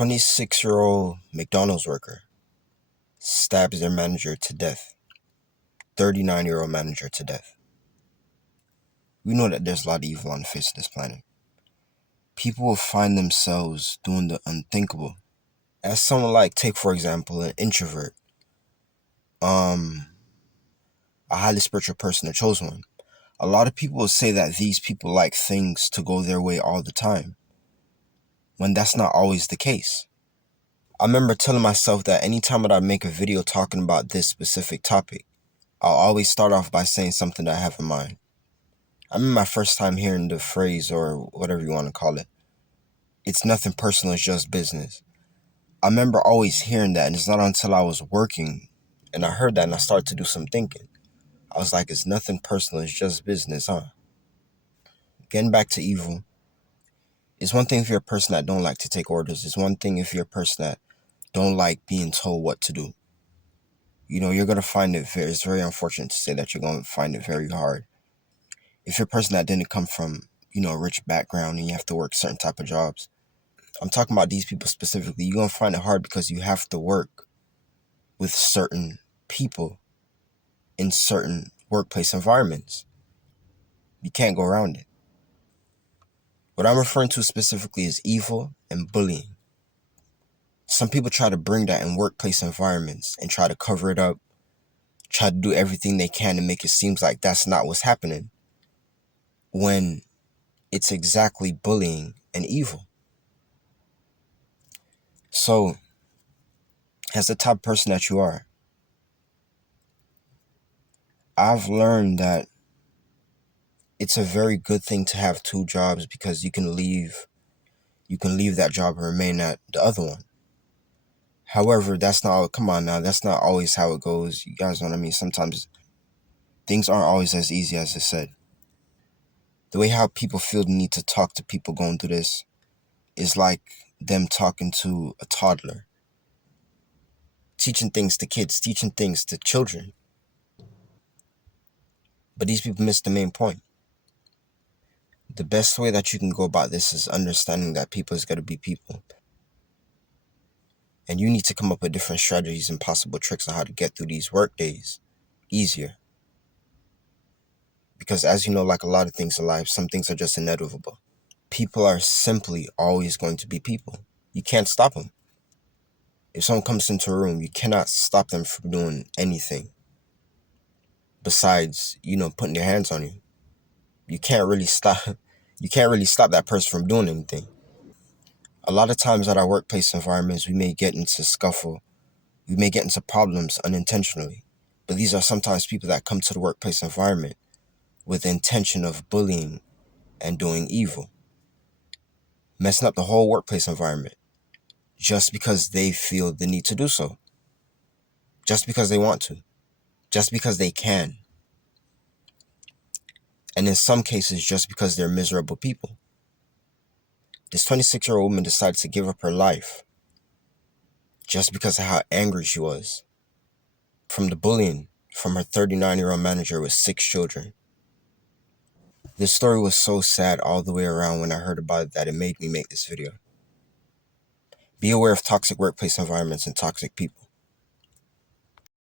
26-year-old McDonald's worker stabs their manager to death. 39-year-old manager to death. We know that there's a lot of evil on the face of this planet. People will find themselves doing the unthinkable. As someone like, take for example, an introvert, a highly spiritual person, a chosen one. A lot of people will say that these people like things to go their way all the time, when that's not always the case. I remember telling myself that anytime that I make a video talking about this specific topic, I'll always start off by saying something that I have in mind. I remember my first time hearing the phrase, or whatever you want to call it, it's nothing personal, it's just business. I remember always hearing that, and it's not until I was working and I heard that and I started to do some thinking. I was like, it's nothing personal, it's just business, huh? Getting back to evil, it's one thing if you're a person that don't like to take orders. It's one thing if you're a person that don't like being told what to do. You're going to find it's very unfortunate to say that you're going to find it very hard. If you're a person that didn't come from, a rich background and you have to work certain type of jobs, I'm talking about these people specifically, you're going to find it hard because you have to work with certain people in certain workplace environments. You can't go around it. What I'm referring to specifically is evil and bullying. Some people try to bring that in workplace environments and try to cover it up, try to do everything they can to make it seem like that's not what's happening, when it's exactly bullying and evil. So, as the type of person that you are, I've learned that it's a very good thing to have two jobs because you can leave that job and remain at the other one. However, that's not always how it goes. You guys know what I mean? Sometimes things aren't always as easy as it said. The way how people feel the need to talk to people going through this is like them talking to a toddler. Teaching things to kids, teaching things to children. But these people miss the main point. The best way that you can go about this is understanding that people is going to be people. And you need to come up with different strategies and possible tricks on how to get through these work days easier. Because as you know, like a lot of things in life, some things are just inevitable. People are simply always going to be people. You can't stop them. If someone comes into a room, you cannot stop them from doing anything besides, putting their hands on you. You can't really stop that person from doing anything. A lot of times at our workplace environments, we may get into scuffle. We may get into problems unintentionally. But these are sometimes people that come to the workplace environment with the intention of bullying and doing evil. Messing up the whole workplace environment just because they feel the need to do so. Just because they want to. Just because they can. And in some cases, just because they're miserable people. This 26-year-old woman decided to give up her life just because of how angry she was from the bullying from her 39-year-old manager with 6 children. This story was so sad all the way around when I heard about it that it made me make this video. Be aware of toxic workplace environments and toxic people.